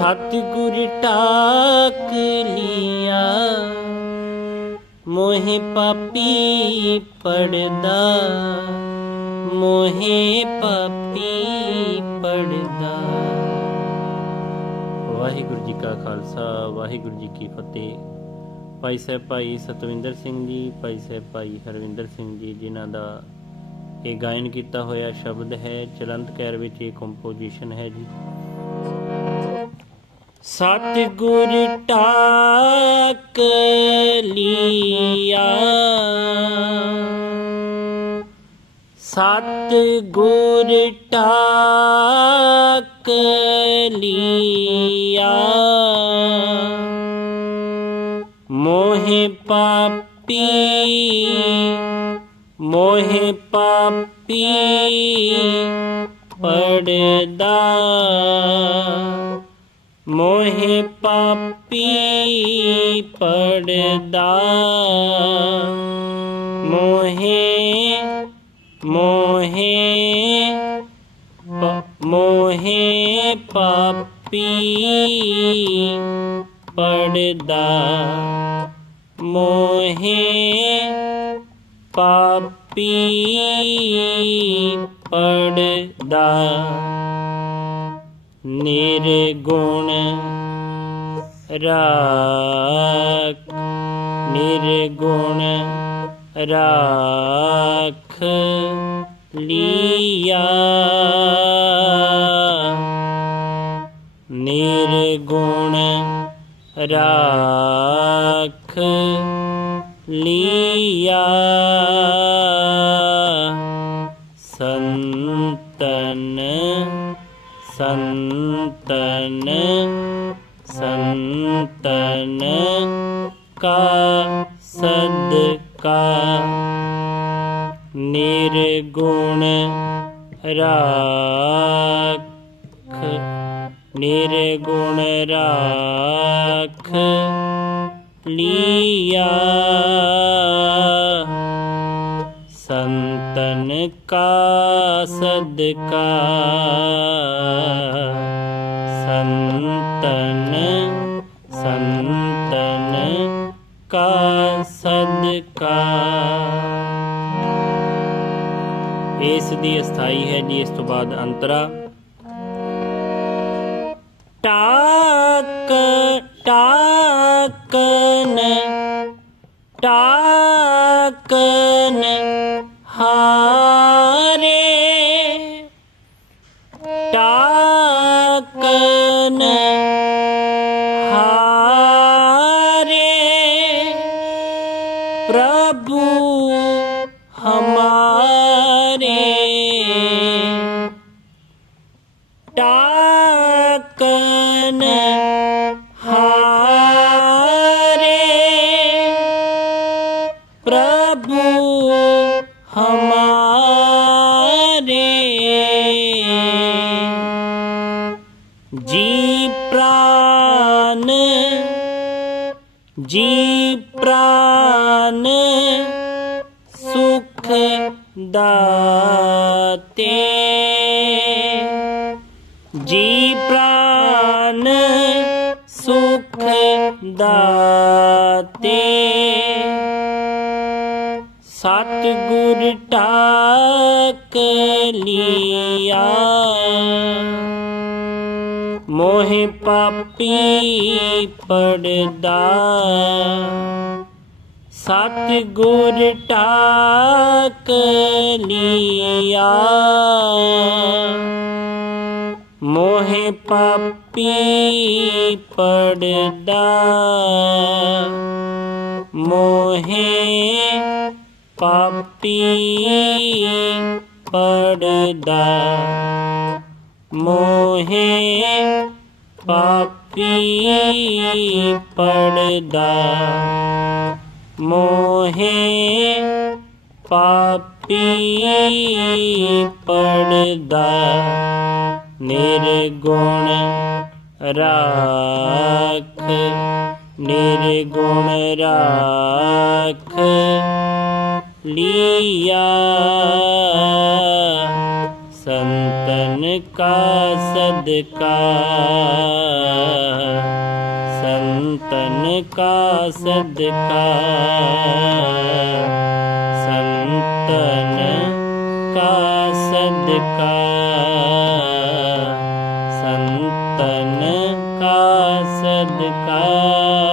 ਸਤਿਗੁਰ ਟਾਕ ਲਿਆ, ਮੋਹਿ ਪਾਪੀ ਪੜਦਾ, ਮੋਹਿ ਪਾਪੀ ਪੜਦਾ। ਵਾਹਿਗੁਰੂ ਜੀ ਕਾ ਖਾਲਸਾ, ਵਾਹਿਗੁਰੂ ਜੀ ਕੀ ਫਤਿਹ। ਭਾਈ ਸਾਹਿਬ ਭਾਈ ਸਤਵਿੰਦਰ ਸਿੰਘ ਜੀ, ਭਾਈ ਸਾਹਿਬ ਭਾਈ ਹਰਵਿੰਦਰ ਸਿੰਘ ਜੀ, ਜਿਨ੍ਹਾਂ ਦਾ ਇਹ ਗਾਇਨ ਕੀਤਾ ਹੋਇਆ ਸ਼ਬਦ ਹੈ, ਚਲੰਤ ਕੈਰ ਵਿੱਚ ਇਹ ਕੰਪੋਜੀਸ਼ਨ ਹੈ ਜੀ। ਸਤਿਗੁਰ ਟਾਕ ਲਿਆ। ਸਤਿਗੁਰ ਟਾਕ ਲਿਆ। ਮੋਹਿ ਪਾਪੀ ਮੋਹਿ ਪਾਪੀ ਪੜਦਾ। ਮੋਹਿ ਪਾਪੀ ਪੜਦਾ। ਮੋਹਿ ਮੋਹਿ ਪ- ਮੋਹਿ ਪਾਪੀ ਪੜਦਾ। ਮੋਹਿ ਪਾਪੀ ਪੜਦਾ। ਨਿਰਗੁਣ ਰਾਖ ਨਿਰਗੁਣ ਰਾਖ ਲਿਆ। ਨਿਰਗੁਣ ਰਾਖ ਲਿਆ। ਸੰਤਨ ਕਾ ਸਦਕਾ ਨਿਰਗੁਣ ਰਾਖ ਨਿਰਗੁਣ ਰਾਖ ਲਿਆ ਸੰਤਨ ਕਾ ਸਦਕਾ ਸੰਤਨ ਕਾ ਸਦਕਾ। ਇਸ ਦੀ ਅਸਥਾਈ ਹੈ ਜੀ ਇਸ ਤੋਂ ਬਾਅਦ ਅੰਤਰਾ। ਟਾਕ ਟਾਕਨ। ਟਾਕਨ ਪ੍ਰਭੂ ਹਮਾਰੇ ਟਾਕਨ ਜੀ ਪ੍ਰਾਨ ਸੁਖ ਦਾਤੇ। ਜੀ ਪ੍ਰਾਨ ਸੁਖ ਦਾਤੇ। ਸਤਿਗੁਰ ਟਾਕ ਲਿਆ। ਮੋਹਿ ਪਾਪੀ ਪੜਦਾ ਸਤਿਗੁਰ ਟਾਕ ਲਿਆ। ਮੋਹਿ ਪਾਪੀ ਪੜਦਾ ਮੋਹਿ ਪਾਪੀ ਪੜਦਾ। ਮੋਹਿ ਪਾਪੀ ਪੜਦਾ। ਮੋਹਿ ਪਾਪੀ ਪੜਦਾ। ਨਿਰਗੁਣ ਰਾਖ ਨਿਰਗੁਣ ਰਾਖ ਲੀਆ। संतन का सदका संतन का सदका संतन का सदका संतन का सदका